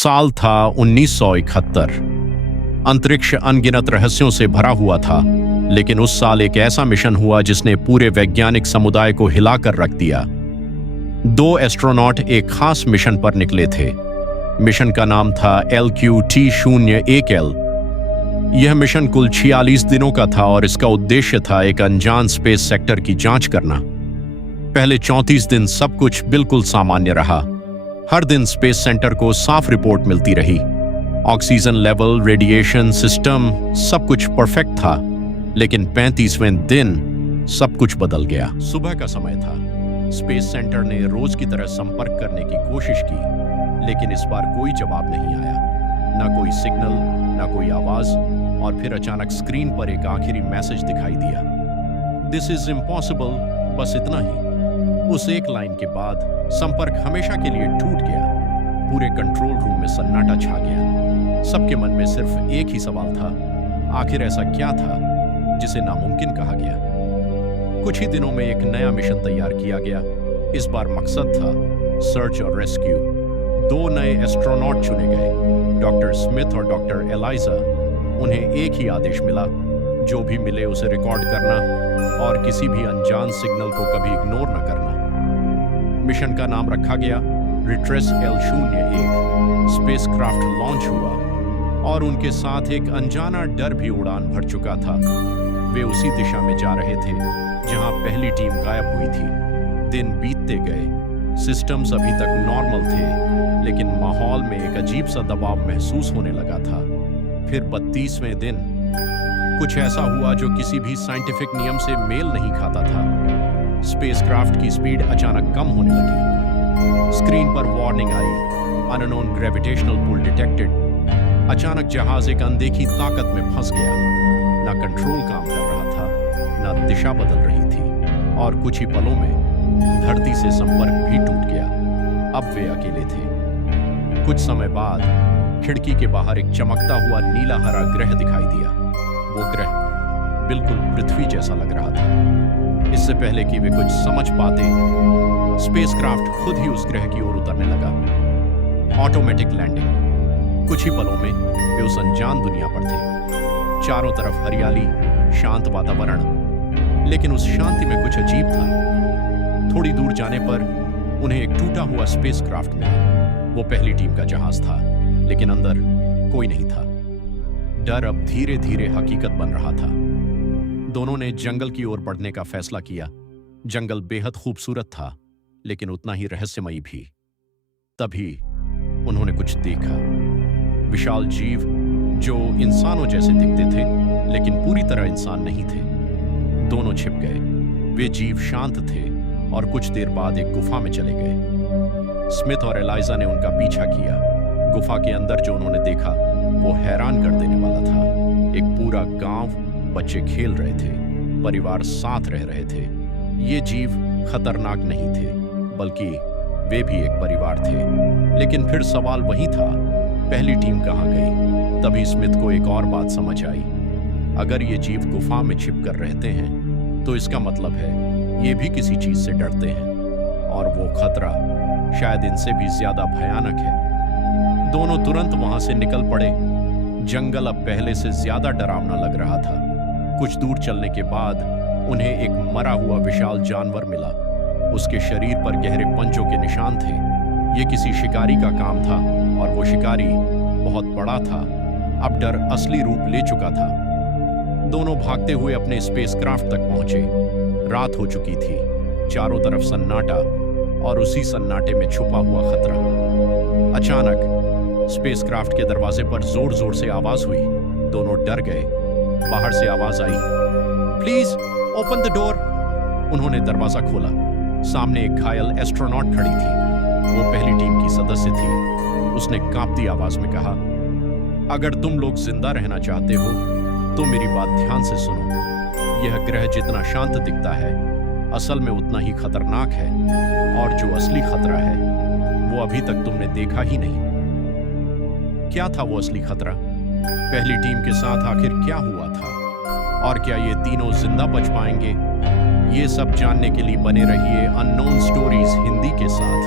साल था 1971। अंतरिक्ष अनगिनत रहस्यों से भरा हुआ था, लेकिन उस साल एक ऐसा मिशन हुआ जिसने पूरे वैज्ञानिक समुदाय को हिलाकर रख दिया। 2 एस्ट्रोनॉट एक खास मिशन पर निकले थे। मिशन का नाम था LQT-01L। यह मिशन कुल 46 दिनों का था और इसका उद्देश्य था एक अनजान स्पेस सेक्टर की जांच करना। पहले 34 दिन सब कुछ बिल्कुल सामान्य रहा। हर दिन स्पेस सेंटर को साफ रिपोर्ट मिलती रही। ऑक्सीजन लेवल, रेडिएशन सिस्टम, सब कुछ परफेक्ट था। लेकिन 35वें दिन सब कुछ बदल गया। सुबह का समय था। स्पेस सेंटर ने रोज की तरह संपर्क करने की कोशिश की, लेकिन इस बार कोई जवाब नहीं आया। ना कोई सिग्नल, ना कोई आवाज। और फिर अचानक स्क्रीन पर एक आखिरी मैसेज दिखाई दिया, दिस इज इम्पॉसिबल। बस इतना ही। उस एक लाइन के बाद संपर्क हमेशा के लिए टूट गया। पूरे कंट्रोल रूम में सन्नाटा छा गया। सबके मन में सिर्फ एक ही सवाल था, आखिर ऐसा क्या था जिसे नामुमकिन कहा गया। कुछ ही दिनों में एक नया मिशन तैयार किया गया। इस बार मकसद था सर्च और रेस्क्यू। 2 नए एस्ट्रोनॉट चुने गए, डॉक्टर स्मिथ और डॉक्टर एलाइजा। उन्हें एक ही आदेश मिला, जो भी मिले उसे रिकॉर्ड करना और किसी भी अनजान सिग्नल को कभी इग्नोर न करना। मिशन का नाम रखा गया रिट्रेस L01। स्पेसक्राफ्ट लॉन्च हुआ और उनके साथ एक अनजाना डर भी उड़ान भर चुका था। वे उसी दिशा में जा रहे थे जहां पहली टीम गायब हुई थी। दिन बीतते गए। सिस्टम्स अभी तक नॉर्मल थे, लेकिन माहौल में एक अजीब सा दबाव महसूस होने लगा था। फिर 32वें दिन कुछ ऐसा हुआ जो किसी भी साइंटिफिक नियम से मेल नहीं खाता था। स्पेसक्राफ्ट की स्पीड अचानक कम होने लगी। स्क्रीन पर वार्निंग आई, अननोन ग्रेविटेशनल पुल डिटेक्टेड। अचानक जहाज एक अनदेखी ताकत में फंस गया। ना कंट्रोल काम कर रहा था, ना दिशा बदल रही थी, और कुछ ही पलों में धरती से संपर्क भी टूट गया। अब वे अकेले थे। कुछ समय बाद खिड़की के बाहर एक चमकता हुआ नीला हरा ग्रह दिखाई दिया। वो ग्रह बिल्कुल पृथ्वी जैसा लग रहा था। इससे पहले कि वे कुछ समझ पाते, स्पेसक्राफ्ट खुद ही उस ग्रह की ओर उतरने लगा। Automatic landing. कुछ ही पलों में वे उस अनजान दुनिया पर थे। चारों तरफ हरियाली, शांत वातावरण, लेकिन उस शांति में कुछ अजीब था। थोड़ी दूर जाने पर उन्हें एक टूटा हुआ स्पेसक्राफ्ट मिला। वो पहली टीम का जहाज था, लेकिन अंदर कोई नहीं था। डर अब धीरे धीरे हकीकत बन रहा था। दोनों ने जंगल की ओर बढ़ने का फैसला किया। जंगल बेहद खूबसूरत था, लेकिन उतना ही रहस्यमयी भी। तभी उन्होंने कुछ देखा। विशाल जीव जो इंसानों जैसे दिखते थे, लेकिन पूरी तरह इंसान नहीं थे। दोनों छिप गए। वे जीव शांत थे और कुछ देर बाद एक गुफा में चले गए। स्मिथ और एलाइजा ने उनका पीछा किया। गुफा के अंदर जो उन्होंने देखा वो हैरान कर देने वाला था। एक पूरा गांव, बच्चे खेल रहे थे, परिवार साथ रह रहे थे। ये जीव खतरनाक नहीं थे, बल्कि वे भी एक परिवार थे। लेकिन फिर सवाल वही था, पहली टीम कहाँ गई? तभी स्मिथ को एक और बात समझ आई। अगर ये जीव गुफा में छिप कर रहते हैं, तो इसका मतलब है ये भी किसी चीज से डरते हैं, और वो खतरा शायद इनसे भी ज्यादा भयानक है। दोनों तुरंत वहां से निकल पड़े। जंगल अब पहले से ज्यादा डरावना लग रहा था। कुछ दूर चलने के बाद उन्हें एक मरा हुआ विशाल जानवर मिला। उसके शरीर पर गहरे पंजों के निशान थे। ये किसी शिकारी का काम था, और वो शिकारी बहुत बड़ा था। अब डर असली रूप ले चुका था। दोनों भागते हुए अपने स्पेसक्राफ्ट तक पहुंचे। रात हो चुकी थी। चारों तरफ सन्नाटा, और उसी सन्नाटे में छुपा हुआ खतरा। अचानक स्पेसक्राफ्ट के दरवाजे पर जोर जोर से आवाज हुई। दोनों डर गए। बाहर से आवाज आई, प्लीज ओपन द डोर। उन्होंने दरवाजा खोला। सामने एक घायल एस्ट्रोनॉट खड़ी थी। वो पहली टीम की सदस्य थी। उसने कांपती आवाज में कहा, अगर तुम लोग जिंदा रहना चाहते हो तो मेरी बात ध्यान से सुनो। यह ग्रह जितना शांत दिखता है, असल में उतना ही खतरनाक है, और जो असली खतरा है वो अभी तक तुमने देखा ही नहीं। क्या था वो असली खतरा? पहली टीम के साथ आखिर क्या हुआ था, और क्या ये तीनों जिंदा बच पाएंगे? ये सब जानने के लिए बने रहिए अननोन स्टोरीज हिंदी के साथ।